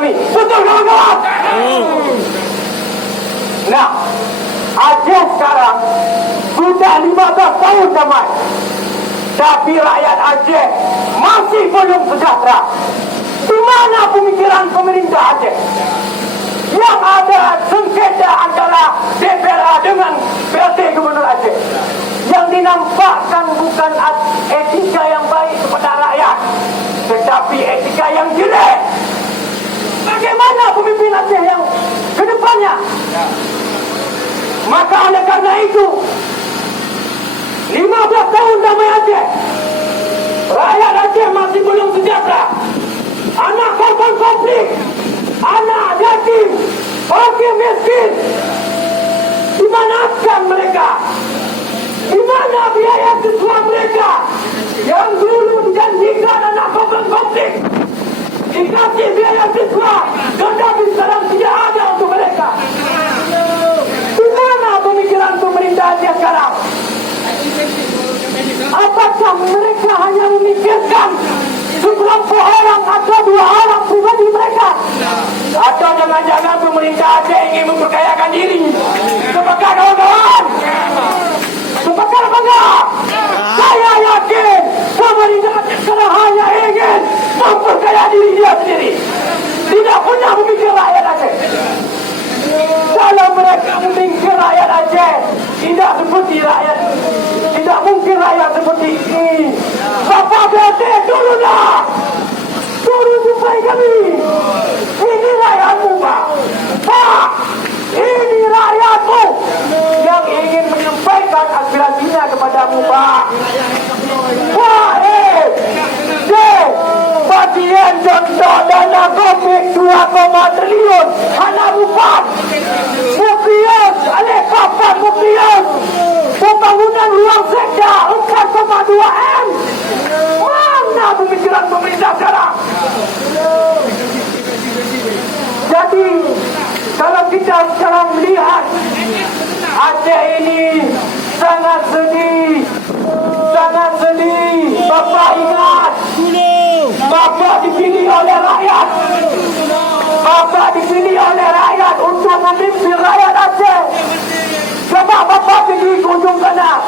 kami. Betul kawan-kawan? Nah, Aceh sekarang sudah 15 tahun damai, tapi rakyat Aceh masih belum sejahtera. Di mana pemikiran pemerintah Aceh? Yang ada sengketa antara DPRA dengan PLT Gubernur Aceh. Yang dinampakkan bukan etika yang baik kepada rakyat, tetapi etika yang jelek. Bagaimana pemimpin Aceh yang ke depannya? Maka oleh karena itu 15 tahun damai Aceh, rakyat Aceh masih belum sejahtera. Anak korban konflik, anak yatim, fakir miskin, di mana akan mereka? Di mana biaya siswa mereka yang dulu dijanjikan anak korban konflik dikasih biaya siswa, tetapi sekarang tidak ada untuk mereka? Di mana pemikiran pemerintah Aceh sekarang? Apakah mereka hanya memikirkan sekelompok orang atau 2 orang pribadi mereka? Atau jangan-jangan pemerintah Aceh ingin memperkayakan diri? Sepakat kawan-kawan? Sepakat apa enggak? Saya yakin pemerintah Aceh sekarang hanya ingin memperkaya diri dia sendiri, tidak punya memikir rakyat Aceh. Kalau mereka memikir rakyat Aceh, tidak seperti rakyat, tidak mungkin rakyat seperti ini. Bapak BLT, turunlah, turun jumpai kami. Ini rakyatmu, Pak. Pak, ini rakyatmu yang ingin menyampaikan aspirasinya kepadamu, Pak. Pak, bagian contoh dana komik 2, triliun anak bupat Mukios, alih kapan Mukios pembangunan ruang sekda 4,2 M. Mana pemikiran pemerintah sekarang? Jadi kalau kita sekarang melihat Aceh ini sangat sedih, sangat sedih. Bapak ingat, Bapak dipilih oleh rakyat. Bapak dipilih oleh rakyat untuk memimpin rakyat Aceh. Coba Bapak pergi ke ujung sana,